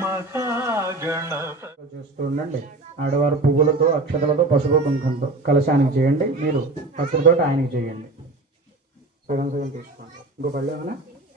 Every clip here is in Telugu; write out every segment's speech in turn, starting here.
మహాగణపతి ఉండండి ఆడవారు పువ్వులతో అక్షతలతో పసుపు కుంకుమతో కలశానికి చేయండి. మీరు పత్రితో ఆయనకి చేయండి. సగం సగం తీసుకోండి. ఇంకో పళ్ళు ఏమైనా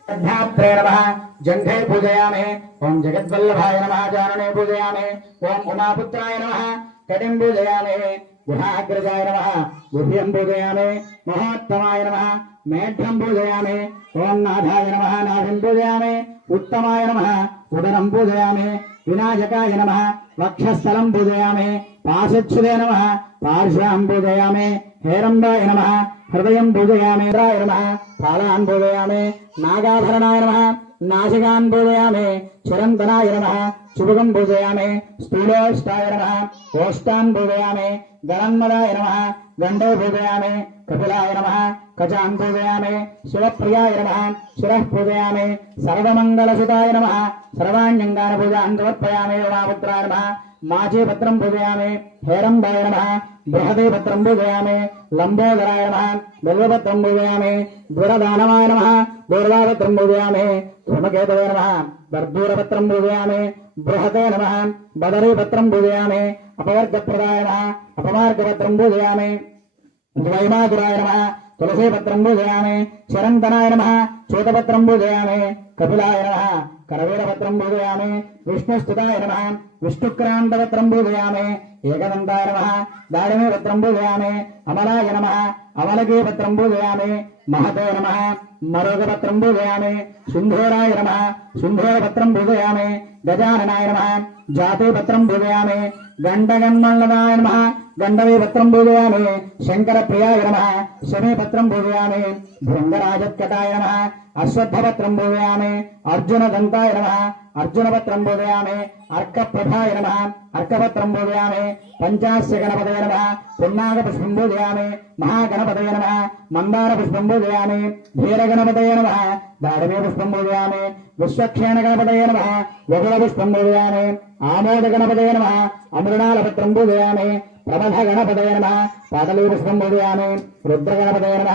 అధ్యాత్రే నమః. జంఘే పూజయామి. ఓం జగద్వల్లభాయ నమః. జాననే పూజయామి. ఓం ఉమాపుత్రాయ నమః. కటిం పూజయామి. గుహాగ్రజాయ నమః. గుహ్యం పూజయామి. మహోత్తమాయ నమః. మేఘ్యం పూజయామి. ఓం నాథాయ నమః. నాథం పూజయామి. ఉత్తమాయ నమః. ఉదరం పూజయామి. వినాయకాయ నమ. వక్షస్థలం పూజయామి. పాశచ్యుదే నమ. పార్శ్వాం పూజయామి. హేరంబాయ నమ. హృదయం పూజయామి. ఇంద్రాయ నమః. ఫలాన్ పూజయామి. నాగాభరణాయ నమ. నాసికాన్ పూజయామి చిరంతనాయ నమః శుభగం పూజయామి స్థూలోష్టాయ నమః ఓష్టాన్ పూజయామి గణన్మదాయ నమః గండే పూజయామి కపిలాయ నమః కచాన్ పూజయామి శివప్రియాయ నమః శిరః పూజయామి సర్వమంగళసుతాయ నమః సర్వాణ్యంగాన పూజాన్ సమర్పయామి ఉమాపుత్రాయ నమః మాచీపత్రం పూజయామి నమ బృహదే బృహదీపత్రం పూజయామి లంబోదరాయ నమ బిల్వపత్రం పూజయామి దురదానమాయ నమః దూర్వాపత్రం పూజయామి ధూమకేతవే నమః దర్భూరపత్రం పూజయామి బృహతే నమః బదరీపత్రం పూజయామి అపవర్గప్రదాయ నమః అపమార్గపత్రం పూజయామి ద్వైమాధురాయ నమ తులసీపత్రం పూజయామి చిరంతనాయ నమ శ్వేతపత్రం పూజయామి కపిలాయ నమ కరవీరపత్రం పూజయామి విష్ణుస్థుతాయ నమ విష్ణుక్రాంతపత్రం పూజయామి ఏకదంతాయ నమ దాడిమీ పత్రం పూజయామి అమలాయ నమ అమలకీ పత్రం పూజయామి మహతే నమ మరోగపత్రం పూజయామి సింధూరాయ నమ శుంభోరపత్రం పూజయామి గజాననాయ నమ జాతీపత్రం పూజయామి గండగన్మల్లనాయ నమ గండవీపత్రం పూజయామి శంకర ప్రియాయ నమ శమీపత్రం పూజయామి భృంగరాజత్కటాయ నమ అశ్వత్థపత్రం పూజయామి అర్జున దంతాయ నమ అర్జునపత్రం అర్క ప్రభాయ నమ అర్కపత్రం పూజయామి పంచాస్య గణపతయ నమ పున్నాగ పుష్పం పూజయామి మహాగణపతయ నమ మందార పుష్పం పూజయామి ధీరగణపతయ నమ దాడమే పుష్పం పూజయామి విశ్వక్షేణ గణపతయ నమ వగుల పుష్పం పూజయామి ఆమోద గణపతయ నమ అమృణాల పత్రం పూజయామి ప్రమథ గణపతయ నమ పాటలీ పుష్పం పూజయామి రుద్ర గణపతయ నమ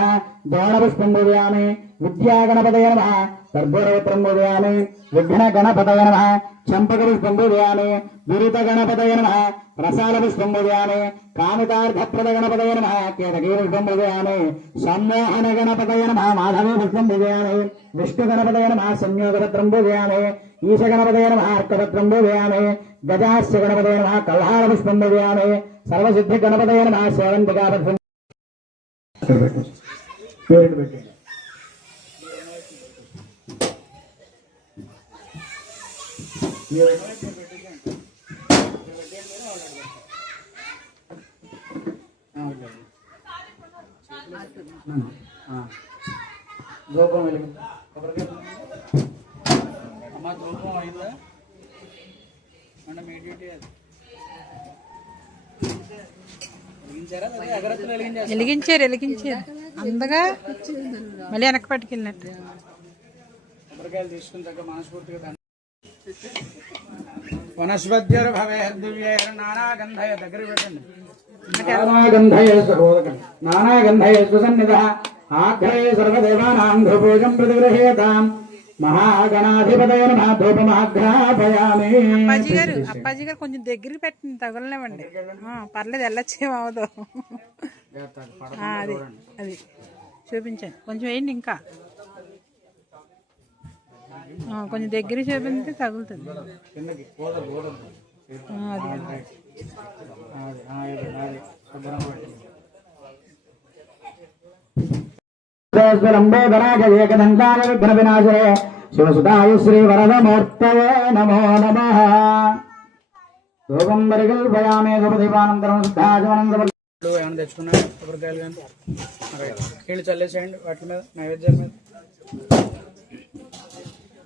ద్రోణ పుష్పం పూజయామి విద్యా గణపతయ నమ కర్పూరపుత్రం పూజయామి విఘ్న గణపతయ నమ చంపక పుష్పం దురిత గణపతయ నమ రసాల పుష్పం కామితార్థప్రద గణపతయ నమ కేతకీ పుష్పం పూజయామి సమ్మోహన గణపతయ నమ మాధవీ పుష్పం విష్ణు గణపతయ నమ సంయోగపత్రం పూజయామి ఈశ గణపతయ నమ అర్కపత్రం పూజయామి గజాస్య గణపతయ నమ కల్హార పుష్పం సర్వసిద్ధి గణపతయ నమ సేవంతికా పెట్టండి. పేరు ధూపం అమ్మ ధూపం అయిందా అంటే మీ డ్యూటీ అది వెలిగించారు వెలిగించారు. అందగా మళ్ళీ వెనక్కి పట్టుకెళ్ళినట్టు కొబ్బరికాయలు తీసుకుని తగ్గ మనస్ఫూర్తిగా దగ్గర మహాగణాధిపతయ నమ ధూపమాఘ్రాపయామి. అప్పాజీ గారు అప్పాజీ గారు కొంచెం దగ్గరికి పెట్టండి తగలనివ్వండి. పర్లేదు వెళ్ళొచ్చేం అవదు ఆ, అది అది చూపించండి. కొంచెం వేయండి ఇంకా. కొంచెం దగ్గర ఏకదంతాన తగులుతుంది. వినాశరే శివసుతాయ శ్రీ వరదమూర్తయే నమో నమ. ధూపం పరికల్పయామే శుభదీపానంతరం శుద్ధాచమనంతరం ఇప్పుడు ఏమైనా తెచ్చుకున్నారా కొబ్బరికాయలు కానీ. కీళ్ళు చల్లేసేయండి వాటి మీద నైవేద్యాల మీద.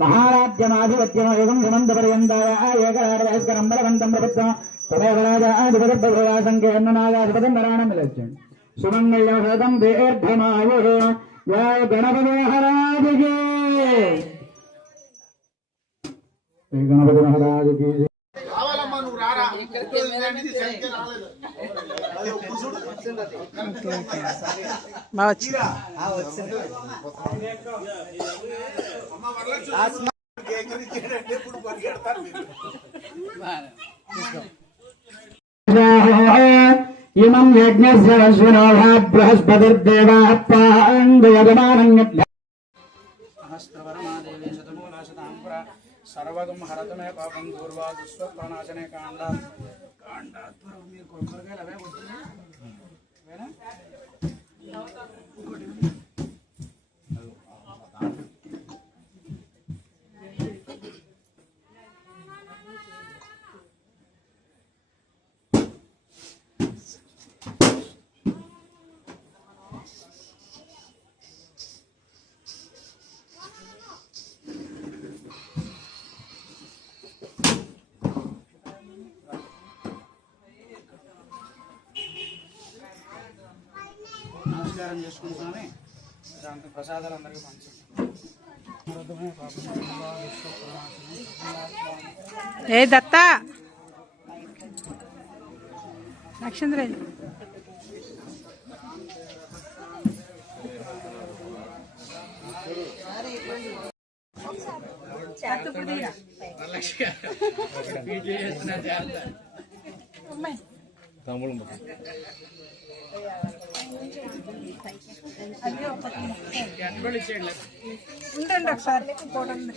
సామ్రాజ్యం భోజ్యం స్వరాజ్యం బలవంతం ప్రభుత్వం తదేవరాజాధిపతిభ్రవాసంకేర్ణనాగాధిపతి నారాయణ మిలచ్చండి సుమంగళ్యం శతం దీర్ఘమాయు జయ గణపతి మహారాజుకి గణపతి మహారాజుకి బాగా వచ్చింది ఇమం యజ్ఞస్య అశ్వినోభా బృహస్పతిర్దేవాः పాండయజమానన్యభ్య సహస్రవర్ణాదేవి శతమూలాశతాంపుర సర్వగం హరతమే పాపం దూర్వా దుస్వప్రణాశనే కాండ కాండాత్వరం మీరు కొబ్బరికాయలు అవే కొట్టింది నమస్కారం చేసుకుంటున్నాను దాంతో ప్రసాదాలు అందరికీ కాండాత్వరం ఏ దత్త? నక్షత్ర పీజీ చేసిన జాగ్రత్త ఎట్టుబడి ఇచ్చేయండి ఉండండి ఒకసారి ఫోటో ఉంది.